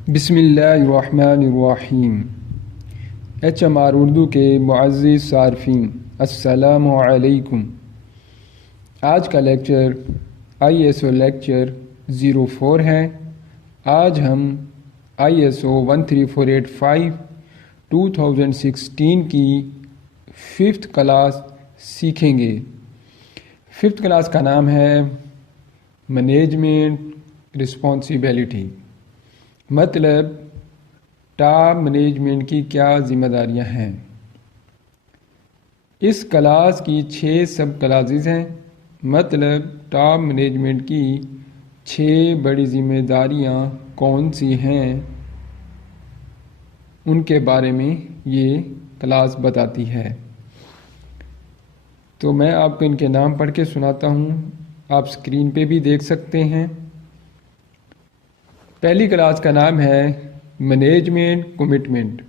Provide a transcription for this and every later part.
بسم اللہ الرحمن الرحیم۔ ایچ ایم آر اردو کے معزز صارفین السلام علیکم۔ آج کا lecture I S O lecture 04 ہے۔ آج ہم آئی ایس او 13485 2016 کی 5th کلاس سیکھیں گے۔ 5th کلاس کا نام ہے مینجمنٹ رسپانسبلٹی، مطلب ٹاپ مینجمنٹ کی کیا ذمہ داریاں ہیں۔ اس کلاس کی 6 سب کلاسز ہیں، مطلب ٹاپ مینجمنٹ کی 6 بڑی ذمہ داریاں کون سی ہیں ان کے بارے میں یہ کلاس بتاتی ہے۔ تو میں آپ کو ان کے نام پڑھ کے سناتا ہوں، آپ اسکرین پہ بھی دیکھ سکتے ہیں۔ پہلی کلاس کا نام ہے مینجمنٹ کمٹمنٹ،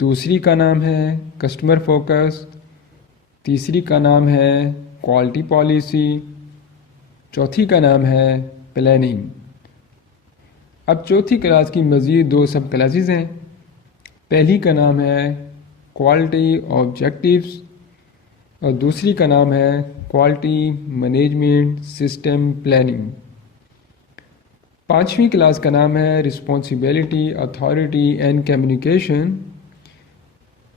دوسری کا نام ہے کسٹمر فوکس، تیسری کا نام ہے کوالٹی پالیسی، چوتھی کا نام ہے پلاننگ۔ اب چوتھی کلاس کی مزید 2 سب کلاسز ہیں۔ پہلی کا نام ہے کوالٹی آبجیکٹیوز اور دوسری کا نام ہے کوالٹی مینجمنٹ سسٹم پلاننگ۔ پانچویں کلاس کا نام ہے رسپانسبلٹی اتھارٹی اینڈ کمیونیکیشن۔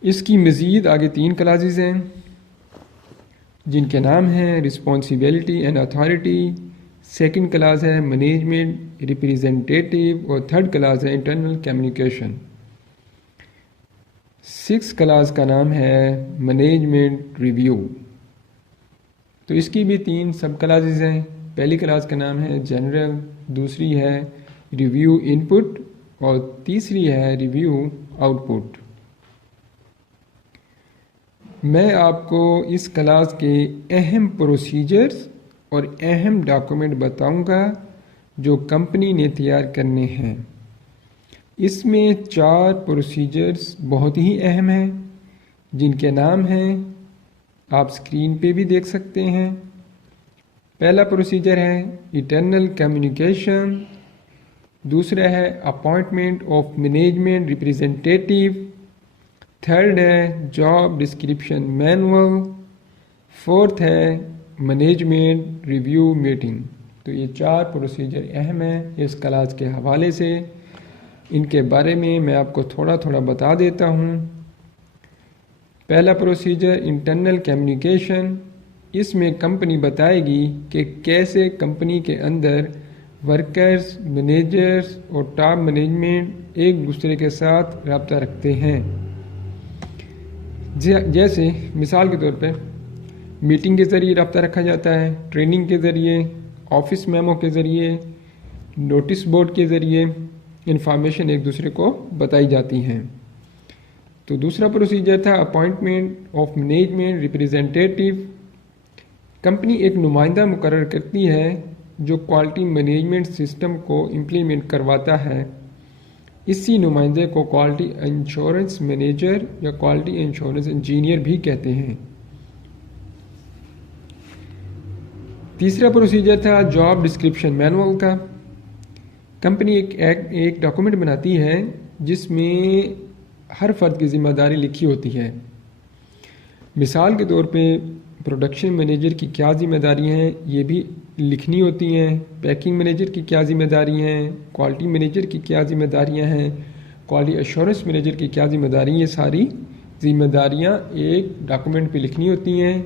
اس کی مزید آگے 3 کلاسز ہیں جن کے نام ہیں responsibility and authority, second class ہے مینجمنٹ ریپریزنٹیٹیو اور تھرڈ کلاس ہے انٹرنل کمیونیکیشن۔ 6 کلاس کا نام ہے مینجمنٹ ریویو۔ تو اس کی بھی 3 سب کلاسز ہیں۔ پہلی کلاس کا نام ہے جنرل، دوسری ہے ریویو ان پٹ اور تیسری ہے ریویو آؤٹ پٹ۔ میں آپ کو اس کلاس کے اہم پروسیجرز اور اہم ڈاکومنٹ بتاؤں گا جو کمپنی نے تیار کرنے ہیں۔ اس میں 4 پروسیجرز بہت ہی اہم ہیں جن کے نام ہیں، آپ اسکرین پہ بھی دیکھ سکتے ہیں۔ پہلا پروسیجر ہے انٹرنل کمیونیکیشن، دوسرا ہے appointment of management representative, third ہے جاب ڈسکرپشن مینول، فورتھ ہے مینجمنٹ ریویو میٹنگ۔ تو یہ 4 پروسیجر اہم ہیں اس کلاس کے حوالے سے۔ ان کے بارے میں آپ کو تھوڑا تھوڑا بتا دیتا ہوں۔ پہلا پروسیجر انٹرنل کمیونیکیشن، اس میں کمپنی بتائے گی کہ کیسے کمپنی کے اندر ورکرز، مینیجرز اور ٹاپ مینجمنٹ ایک دوسرے کے ساتھ رابطہ رکھتے ہیں۔ جیسے مثال کے طور پہ میٹنگ کے ذریعے رابطہ رکھا جاتا ہے، ٹریننگ کے ذریعے، آفس میمو کے ذریعے، نوٹس بورڈ کے ذریعے انفارمیشن ایک دوسرے کو بتائی جاتی ہیں۔ تو دوسرا پروسیجر تھا appointment of management representative. Company ایک نمائندہ مقرر کرتی ہے جو کوالٹی مینجمنٹ سسٹم کو امپلیمنٹ کرواتا ہے۔ اسی نمائندے کو کوالٹی انشورنس مینیجر یا کوالٹی انشورنس انجینئر بھی کہتے ہیں۔ تیسرا پروسیجر تھا جاب ڈسکرپشن مینول کا۔ کمپنی ایک ڈاکومنٹ بناتی ہے جس میں ہر فرد کی ذمہ داری لکھی ہوتی ہے۔ مثال کے طور پہ پروڈکشن مینیجر کی کیا ذمہ داری ہیں یہ بھی لکھنی ہوتی ہیں، پیکنگ مینیجر کی کیا ذمہ داری ہیں، کوالٹی مینیجر کی کیا ذمہ داریاں ہیں، کوالٹی ایشورنس مینیجر کی کیا ذمہ داری ہیں، یہ ساری ذمہ داریاں ایک ڈاکومنٹ پہ لکھنی ہوتی ہیں۔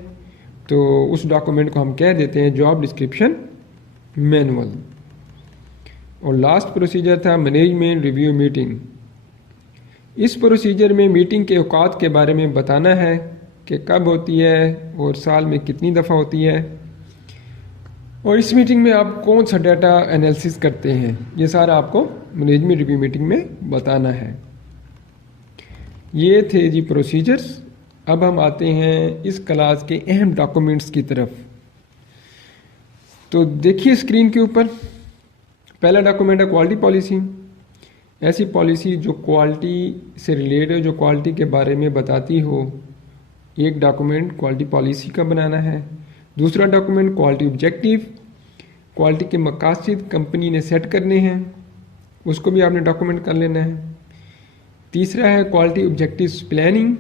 تو اس ڈاکومنٹ کو ہم کہہ دیتے ہیں جاب ڈسکرپشن مینول۔ اور لاسٹ پروسیجر تھا مینجمنٹ ریویو میٹنگ۔ اس پروسیجر میں میٹنگ کے اوقات کے بارے میں بتانا ہے کہ کب ہوتی ہے اور سال میں کتنی دفعہ ہوتی ہے، اور اس میٹنگ میں آپ کون سا ڈیٹا انالیسس کرتے ہیں، یہ سارا آپ کو مینجمنٹ ریویو میٹنگ میں بتانا ہے۔ یہ تھے جی پروسیجرز۔ اب ہم آتے ہیں اس کلاس کے اہم ڈاکومنٹس کی طرف۔ تو دیکھیے اسکرین کے اوپر پہلا ڈاکومنٹ ہے کوالٹی پالیسی۔ ایسی پالیسی جو کوالٹی سے ریلیٹڈ، جو کوالٹی کے بارے میں بتاتی ہو، ایک ڈاکومنٹ کوالٹی پالیسی کا بنانا ہے۔ دوسرا ڈاکومنٹ کوالٹی آبجیکٹیو، کوالٹی کے مقاصد کمپنی نے سیٹ کرنے ہیں۔ اس کو بھی آپ نے ڈاکومنٹ کر لینا ہے۔ تیسرا ہے کوالٹی آبجیکٹیوز پلاننگ،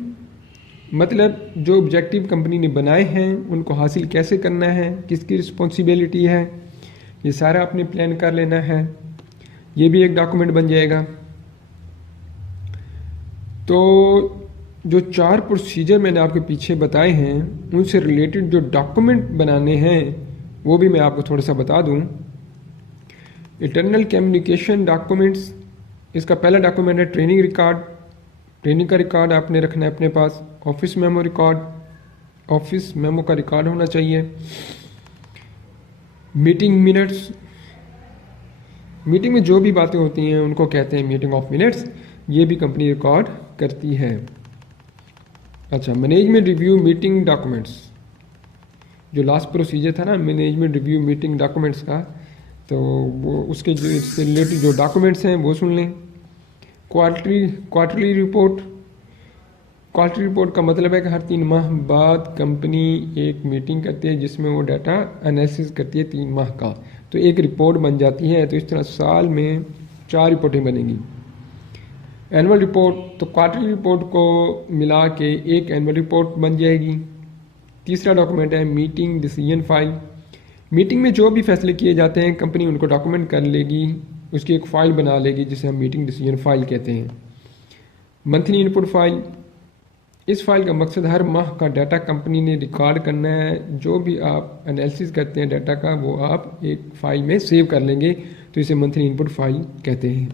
مطلب جو آبجیکٹیو کمپنی نے بنائے ہیں ان کو حاصل کیسے کرنا ہے، کس کی رسپانسبلٹی ہے، یہ سارا آپ نے پلان کر لینا ہے، یہ بھی ایک ڈاکومنٹ بن جائے گا۔ تو جو 4 پروسیجر میں نے آپ کے پیچھے بتائے ہیں ان سے ریلیٹڈ جو ڈاکومنٹ بنانے ہیں وہ بھی میں آپ کو تھوڑا سا بتا دوں۔ انٹرنل کمیونیکیشن ڈاکومنٹس، اس کا پہلا ڈاکومنٹ ہے ٹریننگ ریکارڈ، ٹریننگ کا ریکارڈ آپ نے رکھنا ہے اپنے پاس۔ Office memo record, office memo کا ریکارڈ ہونا چاہیے۔ میٹنگ منٹس، میٹنگ میں جو بھی باتیں ہوتی ہیں ان کو کہتے ہیں میٹنگ آف منٹس، یہ بھی کمپنی ریکارڈ کرتی ہے۔ اچھا، مینجمنٹ ریویو میٹنگ ڈاکومنٹس، جو لاسٹ پروسیجر تھا نا مینجمنٹ ریویو میٹنگ ڈاکومنٹس کا، تو وہ اس کے جو اس سے ریلیٹڈ جو ڈاکومنٹس ہیں وہ سن لیں۔ کوارٹرلی رپورٹ، کوارٹرلی رپورٹ کا مطلب ہے کہ ہر 3 ماہ بعد کمپنی ایک میٹنگ کرتی ہے جس میں وہ ڈیٹا انالیسس کرتی ہے 3 ماہ کا، تو ایک رپورٹ بن جاتی ہے۔ تو اس طرح سال میں 4 رپورٹیں بنیں گی۔ اینول رپورٹ، تو کوارٹرلی رپورٹ کو ملا کے ایک اینول رپورٹ بن جائے گی۔ تیسرا ڈاکومنٹ ہے میٹنگ ڈیسیژن فائل، میٹنگ میں جو بھی فیصلے کیے جاتے ہیں کمپنی ان کو ڈاکومنٹ کر لے گی، اس کی ایک فائل بنا لے گی جسے ہم میٹنگ ڈیسیژن فائل کہتے ہیں۔ منتھلی ان پٹ فائل، اس فائل کا مقصد ہر ماہ کا ڈیٹا کمپنی نے ریکارڈ کرنا ہے، جو بھی آپ انالیسس کرتے ہیں ڈیٹا کا وہ آپ ایک فائل میں سیو کر لیں گے، تو اسے منتھلی ان پٹ فائل کہتے ہیں۔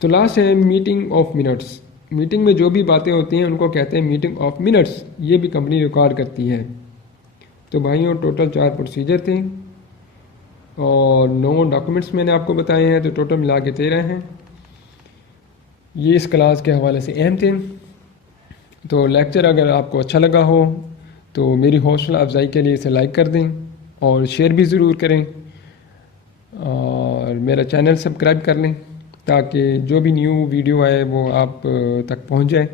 تو لاسٹ ہے میٹنگ آف منٹس، میٹنگ میں جو بھی باتیں ہوتی ہیں ان کو کہتے ہیں میٹنگ آف منٹس، یہ بھی کمپنی ریکارڈ کرتی ہے۔ تو بھائیوں ٹوٹل 4 پروسیجر تھے اور 9 ڈاکومنٹس میں نے آپ کو بتائے ہیں، تو ٹوٹل ملا کے 13 ہیں۔ یہ اس کلاس کے حوالے سے اہم تھے۔ تو لیکچر اگر آپ کو اچھا لگا ہو تو میری حوصلہ افزائی کے لیے اسے لائک کر دیں اور شیئر بھی ضرور کریں، اور میرا چینل سبسکرائب کر لیں تاکہ جو بھی نیو ویڈیو آئے وہ آپ تک پہنچ جائے۔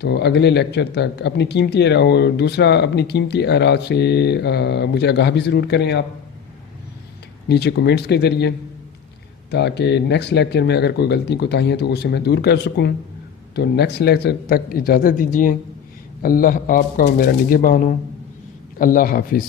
تو اگلے لیکچر تک اپنی قیمتی اور دوسرا اپنی قیمتی آراء سے مجھے آگاہ بھی ضرور کریں آپ نیچے کمنٹس کے ذریعے، تاکہ نیکسٹ لیکچر میں اگر کوئی غلطی کوتاہی ہے تو اسے میں دور کر سکوں۔ تو نیکسٹ لیکچر تک اجازت دیجیے۔ اللہ آپ کا اور میرا نگہبان ہو۔ اللہ حافظ۔